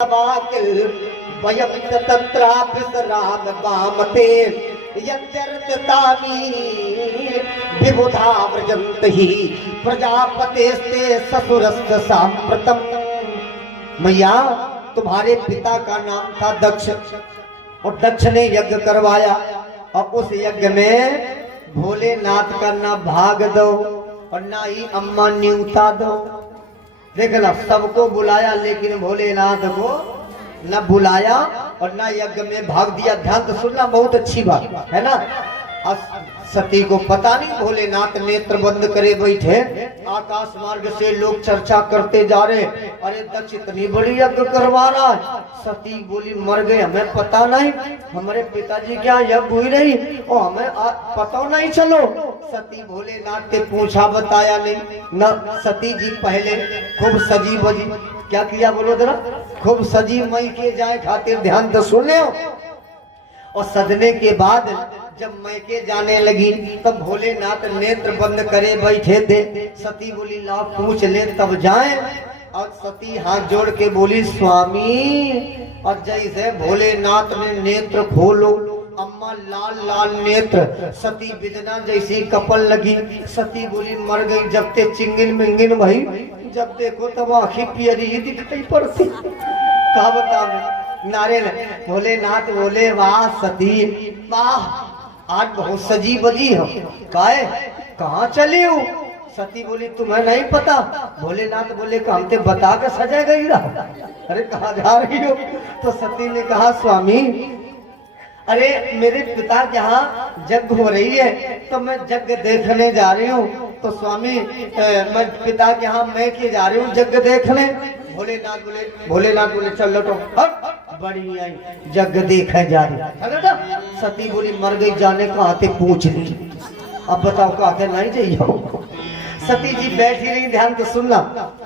वाकिल वयमित तत्राभिसराम गामते यत्यर्थतानि विबुधा व्रजन्त ही प्रजापतेस्ते ससुरस्त सांप्रतम। मैया, तुम्हारे पिता का नाम था दक्ष और दक्ष ने यज्ञ करवाया और उस यज्ञ में भोलेनाथ का ना भाग दो और ना ही अम्मा न्यूता दो। देखना, सबको बुलाया लेकिन भोलेनाथ को न बुलाया और न यज्ञ में भाग दिया। ध्यान तो सुनना, बहुत अच्छी बात है ना। सती को पता नहीं, भोलेनाथ नेत्र बंद करे बैठे, आकाश मार्ग से लोग चर्चा करते जा रहे, अरे दक्ष इतनी बड़ी यज्ञ करवा रहा है। सती बोली, मर गए, हमें पता नहीं, हमारे पिताजी क्या यज्ञ हुई रही और हमें पता नहीं। चलो, सती भोलेनाथ के पूछा बताया नहीं न। सती जी पहले खूब सजी बजी, क्या किया बोलो जरा, खूब सजी मई के जाए खातिर, ध्यान तो सुन लो। और सजने के बाद जब मैके जाने लगी तब भोलेनाथ नेत्र बंद करे बैठे थे। सती बोली, ला पूछ ले तब जाए। और सती हाथ जोड़ के बोली, स्वामी। और जैसे भोलेनाथ ने नेत्र खोलो, अम्मा लाल लाल नेत्र, सती बिजना जैसी कपल लगी। सती बोली, मर गई। जब ते चिंगिन मिंगिन भाई, जब देखो तब आखिर पियरी ही दिखाई पड़ती। कहा बता नारे भोलेनाथ बोले, वाह सती वाह, आज बहुत सजी बजी हो, काहे कहाँ चली हो? सती बोली, तुम्हें नहीं पता? भोलेनाथ बोले, हम ते बता के सजा गई रहा। अरे कहाँ जा रही हो? तो सती ने कहा, स्वामी अरे मेरे पिता के यहाँ यज्ञ हो रही है तो मैं यज्ञ देखने जा रही हूँ। तो स्वामी मैं पिता के यहाँ मैं के जा रही हूँ यज्ञ देखने। भोलेनाथ बोले चल लौटो, बड़ी आई यज्ञ देखे जा रही। सती बोली, मर गई, जाने कहाँ थे पूछ ली, अब बताओ कहा नहीं चाहिए। सती जी बैठी रही, ध्यान तो सुनना।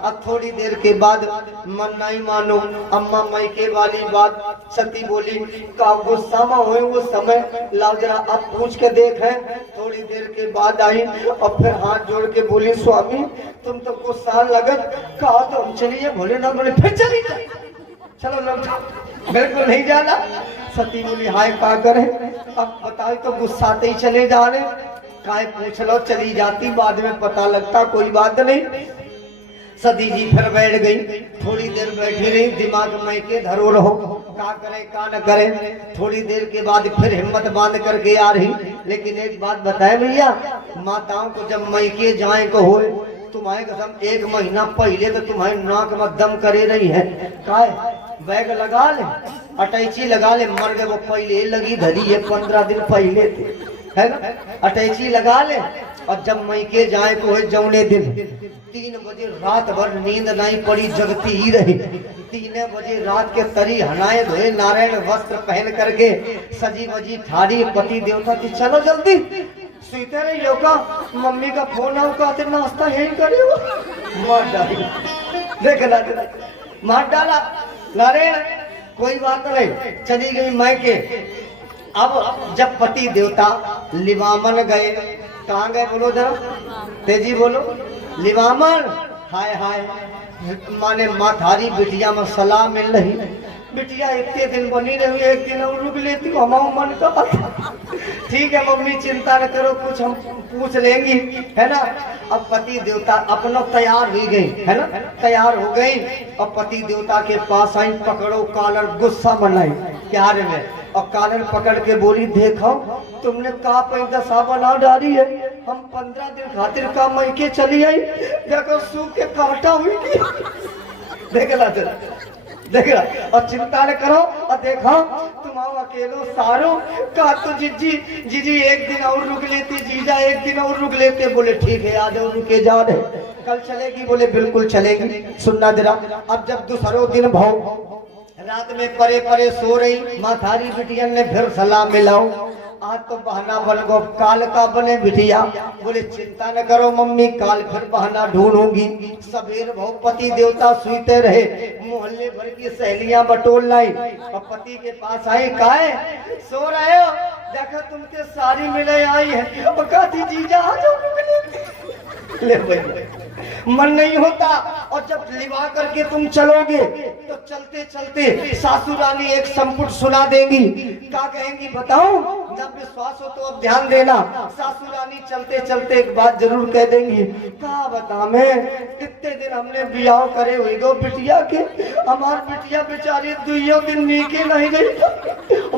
अब थोड़ी देर के बाद, मन नहीं मानो अम्मा मई के वाली बात, सती बोली, का गुस्सा में हुए वो समय लाओ जरा अब पूछ के देख है। थोड़ी देर के बाद आई और फिर हाथ जोड़ के बोली, स्वामी तुम तो गुस्सा लगत, कहा तो हम चलिए। भोलेनाथ बोले, फिर चली जाए, चलो लौटो, बिल्कुल नहीं जाना। सती बोली, हाय का करे, अब बताओ तो गुस्साते ही चले जा रहे, काहे पूछ लो, चली जाती, बाद में पता लगता, कोई बात नहीं। सती जी फिर बैठ गई, थोड़ी देर बैठी रही, दिमाग में के धरो रहो, का करे का न करे। थोड़ी देर के बाद फिर हिम्मत बांध करके आ रही। लेकिन एक बात बताए भैया, माताओं को जब मैके जाए को हो, तुम्हारे कसम 1 महीना पहले तो तुम्हारे नाक में दम करे रही है, काहे बैग लगा ले, अटैची लगा ले, मर गए वो पहले लगी धरी है, 15 दिन पहले थे, है ना, अटैची लगा ले। और जब मैके जाए को है जौने दिन 3 बजे रात भर नींद नहीं पड़ी, जगती ही रही। 3 बजे रात के तरी हनाए धोए नारायण वस्त्र पहन करके सजी बजी ठाड़ी पति देवता की, चलो जल्दी सीते रही हो का, मम्मी का फोन आओ का, नाश्ता यही करे हो, मार डाली, देखना मार डाला नारायण, कोई बात नहीं, चली गई मैके। अब जब पति देवता लिवामन गए, कहाँ गए बोलो जरा, तेजी बोलो, लिवामन, हाय हाय, माने माथारी बिटिया में सलाह मिल रही, बिटिया इतने दिन बनी रही, एक दिन और रुक लेती हूँ, हमारा मन का। ठीक है मम्मी, चिंता न करो, कुछ हम पूछ लेंगी, है ना। अब पति देवता अपना तैयार हो गई, है ना, तैयार हो गई और पति देवता के पास आई, पकड़ो कॉलर, गुस्सा बनाई प्यार में, और कॉलर पकड़ के बोली, देखो तुमने का पैदशा बना डाली है, हम 15 दिन खातिर का मैके चली आई, देखो सूख के काटा हुई, देखला देखला, और चिंता न करो, और देखो तुम आओ अकेलो सारो, कहा तो जीजी 1 दिन और रुक लेती, जीजा 1 दिन और रुक लेते। बोले ठीक है, आ जाओ, रुके जा रहे, कल चलेगी? बोले बिल्कुल चलेगी। सुनना जरा, अब जब दूसरों दिन भाव रात में परे परे सो रही, माथारी बिटिया ने फिर सलाह मिलाओ, आज तो बहाना बन गो, काल का बने बिटिया। बोले चिंता न करो मम्मी, काल फिर बहाना ढूंढूंगी। सवेर भाव पति देवता सुईते रहे, मोहल्ले भर की सहेलियां बटोल लाई और पति के पास आई, काहे सो रहे हो, देखो तुमके सारी मिले आई है, और कहती जीजा आ जाओ, ले भाई मन नहीं होता। और जब लिवा करके तुम चलोगे तो चलते चलते सासू रानी एक संपुट सुना देंगी। क्या कहेंगी बताओ? जब विश्वास हो तो अब ध्यान देना। सासू रानी चलते चलते एक बात जरूर कह देंगी। क्या बता मैं कितने दिन हमने बियाह करे हुई गो बिटिया के, हमार बिटिया बेचारी 2 दिन नीके नहीं रही,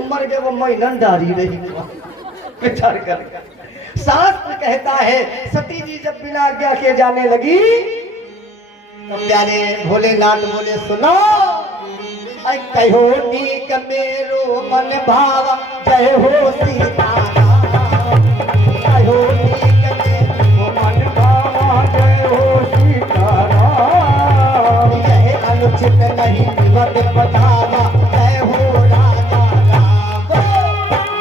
मर गए वो महीना डारी रही बेचार कर। शास्त्र कहता है सती जी जब बिना आज्ञा के जाने लगी तो प्यारे भोलेनाथ बोले सुनो, कहो नीक मेरो मन भाव जय हो सीताराम, कहो नीक मेरो मन भाव जय हो सीताराम, यह अनुचित नहीं मत बतावा जय हो राजा राम,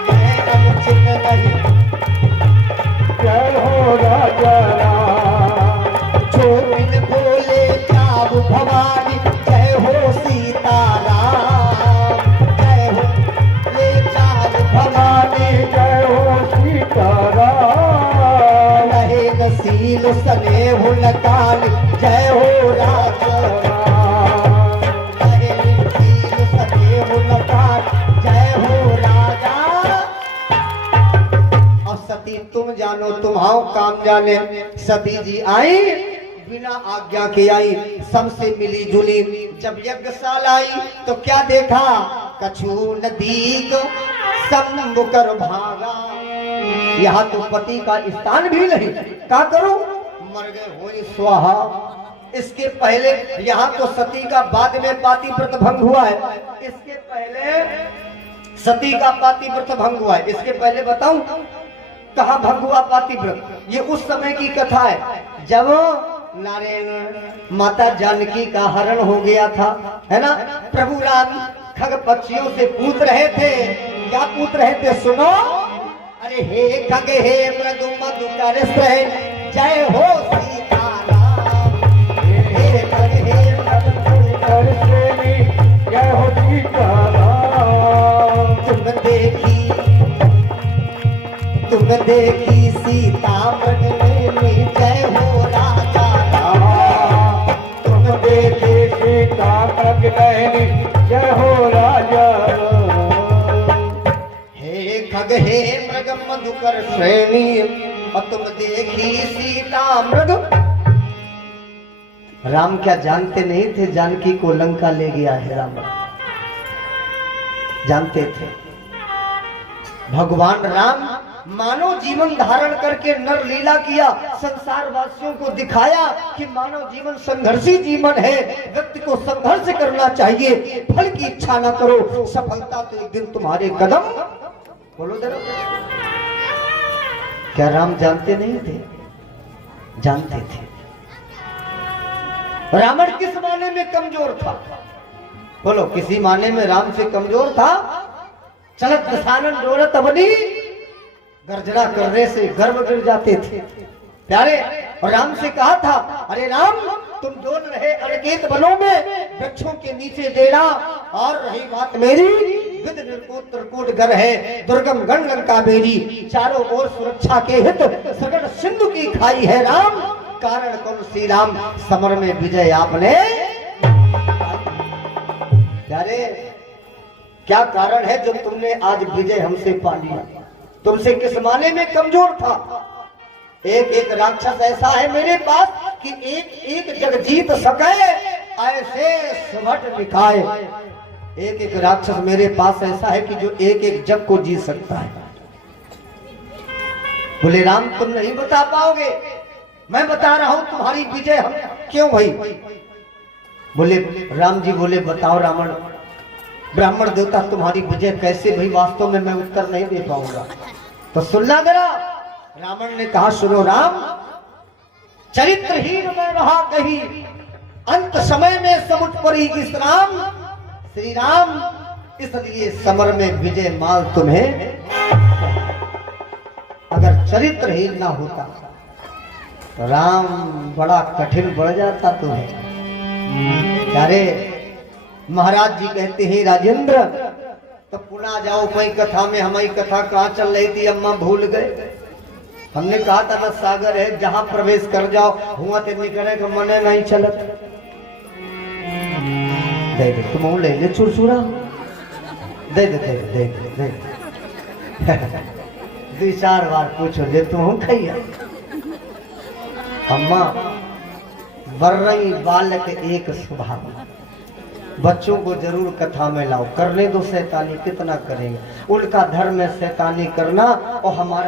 यह अनुचित नहीं जय हो राजा राम, जो बिन बोले जाब भवानी जय हो सीताराम, जय हो ले जाब भवानी जय हो सीताराम, रहे नसील स्नेह लतानी जय हो राजा राम, रहे नसील स्नेह लतानी जय हो राजा। सती तुम जानो तुम्हारो काम जाने। सती जी आई बिना आज्ञा के आई, सबसे मिली जुली। जब यज्ञशाला आई तो क्या देखा? कछु नदी को सम्मुकर भागा। यहाँ तो पति का स्थान भी नहीं, क्या करो? मर गए होई स्वाहा। इसके पहले यहाँ तो सती का बाद में पातिव्रत भंग हुआ है, इसके पहले सती का पातिव्रत भंग हुआ है। इसके पहले बताऊं कहाँ भंग हुआ पातिव्रत? ये उस समय की कथा है जब नारायण माता जानकी का हरण हो गया था, है ना? प्रभु राम खग पक्षियों से पूछ रहे थे। क्या पूछ रहे थे? सुनो, अरे हे खग हे मृदु मधुकर जय हो सीताराम, हे खग हे मृदु मधुकर जय हो सीताराम, तुम देखी सीता मृग में जय हो राजा राम, तुम देखी सीता मृग में जय हो राजा राम, हे खग हे मृग मधुकर श्रेणी और तुम देखी सीता मृग। राम क्या जानते नहीं थे जानकी को लंका ले गया है? राम जानते थे। भगवान राम मानव जीवन धारण करके नर लीला किया, संसार वासियों को दिखाया कि मानव जीवन संघर्षी जीवन है, व्यक्ति को संघर्ष करना चाहिए, फल की इच्छा ना करो, सफलता तो एक दिन तुम्हारे कदम। बोलो जरा, क्या राम जानते नहीं थे? जानते थे। रावण किस माने में कमजोर था? बोलो, किसी माने में राम से कमजोर था? चलत दसानन डोरत अवनी, गर्जना करने से गर्भ गिर जाते थे प्यारे। और राम से कहा था, अरे राम तुम डोल रहे अरकेत वनों में, वृक्षों के नीचे डेरा, और रही बात मेरी विद निर्कोट त्रिकोट घर है, दुर्गम गण लंका मेरी, चारों ओर सुरक्षा के हित सगड़ सिंधु की खाई है राम, कारण कौन श्री राम समर में विजय आपने। प्यारे, क्या कारण है जो तुमने आज विजय हमसे पा लिया? तुमसे किस माने में कमजोर था? एक एक राक्षस ऐसा है मेरे पास कि एक एक जग जीत सके, ऐसे सुभट निकाय। एक एक राक्षस मेरे पास ऐसा है कि जो एक एक जग को जीत सकता है। बोले राम तुम नहीं बता पाओगे, मैं बता रहा हूं तुम्हारी विजय हम क्यों भाई? बोले राम जी बोले बताओ रावण, ब्राह्मण देवता तुम्हारी विजय कैसे भाई? वास्तव में मैं उत्तर नहीं दे पाऊंगा, तो सुनना जरा। रावण ने कहा सुनो राम, चरित्रहीन में रहा कहीं, अंत समय में समुझ पड़ी इस राम, श्री राम, इसलिए समर में विजय माल तुम्हें। अगर चरित्रहीन ना होता तो राम बड़ा कठिन बढ़ जाता तुम्हें। अरे महाराज जी कहते हैं राजेंद्र तो पुनः जाओ मई कथा में, हमारी कथा कहाँ चल रही थी अम्मा भूल गए। हमने कहा था बस सागर है, जहां प्रवेश कर जाओ हुआ तो निकले कि मने नहीं चलत। दे दे तुम ले ले चुरचुरा, दे दे दे दे दे, दे। दो चार बार पूछो जे तुम खैया। अम्मा वर्रई बालक एक स्वभाव, बच्चों को जरूर कथा में लाओ, करने दो शैतानी, कितना करेंगे, उनका धर्म है शैतानी करना और हमारा